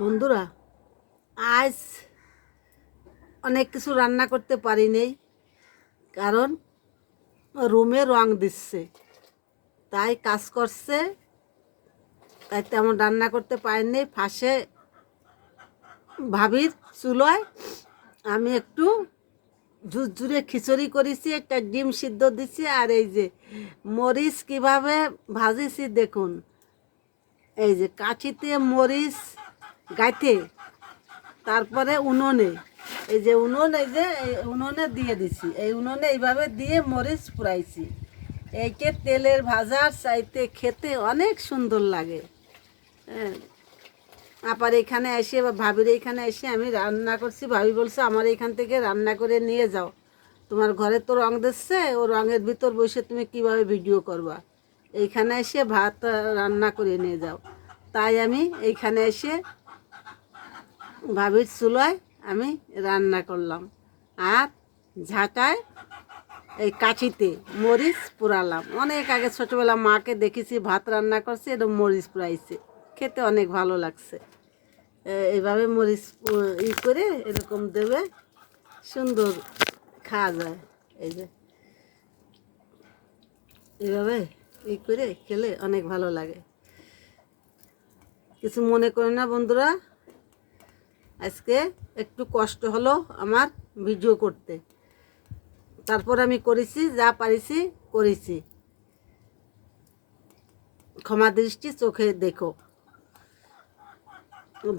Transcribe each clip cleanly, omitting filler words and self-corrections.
বন্ধুরা, আজ অনেক কিছু রান্না করতে পারি নেই, কারণ রুমে রং দিচ্ছে, তাই কাজ করছে, তাই তেমন রান্না করতে পারিনি। ফাঁসে ভাবির চুলোয় আমি একটু ঝুরঝুরে খিচুড়ি করেছি, একটা ডিম সিদ্ধ দিচ্ছি, আর এই যে মরিচ কিভাবে ভাজিছি দেখুন। এই যে কাঠিতে মরিচ গাইতে, তারপরে উনুনে, এই যে উনুন, এই যে এই উনুনে দিয়ে দিছি, এই উনুনে এইভাবে দিয়ে মরিচ পুরাইছি। এইকে তেলের ভাজার চাইতে খেতে অনেক সুন্দর লাগে। হ্যাঁ, আবার এখানে এসে বা ভাবির এখানে এসে আমি রান্না করছি, ভাবি বলছে আমার এখান থেকে রান্না করে নিয়ে যাও, তোমার ঘরে তো রং দিচ্ছে, ও রঙের ভিতর বসে তুমি কিভাবে ভিডিও করবা, এইখানে এসে ভাত রান্না করে নিয়ে যাও। তাই আমি এইখানে এসে ভাবির চুলায় আমি রান্না করলাম, আর ঝাঁটায় এই কাঠিতে মরিচ পোড়ালাম। অনেক আগে ছোটোবেলা মাকে দেখেছি ভাত রান্না করছে, এরকম মরিচ পোড়াইছে, খেতে অনেক ভালো লাগছে। এইভাবে মরিচ করে এরকম দেবে, সুন্দর খাওয়া যায়। এই যে এইভাবে করে খেলে অনেক ভালো লাগে। কিছু মনে করে না বন্ধুরা, আজকে একটু কষ্ট হলো আমার ভিডিও করতে, তারপর আমি করেছি, যা পারিছি করেছি। ক্ষমা দৃষ্টি চোখে দেখো।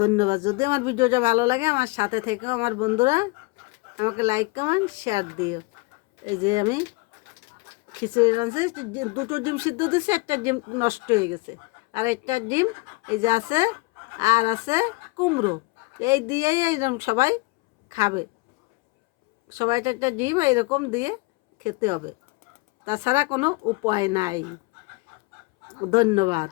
ধন্যবাদ। যদি আমার ভিডিওটা ভালো লাগে আমার সাথে থেকেও আমার বন্ধুরা, আমাকে লাইক কমেন্ট শেয়ার দিও। এই যে আমি খিচুড়ি রাঁধছি, দুটো ডিম সিদ্ধ দিয়েছি, একটা ডিম নষ্ট হয়ে গেছে, আর একটা ডিম এই যে আছে, আর আছে কুমড়ো, এই দিয়েই এইরকম সবাই খাবে। সবাইটা একটা ডিম এইরকম দিয়ে খেতে হবে, তাছাড়া কোনো উপায় নাই। ধন্যবাদ।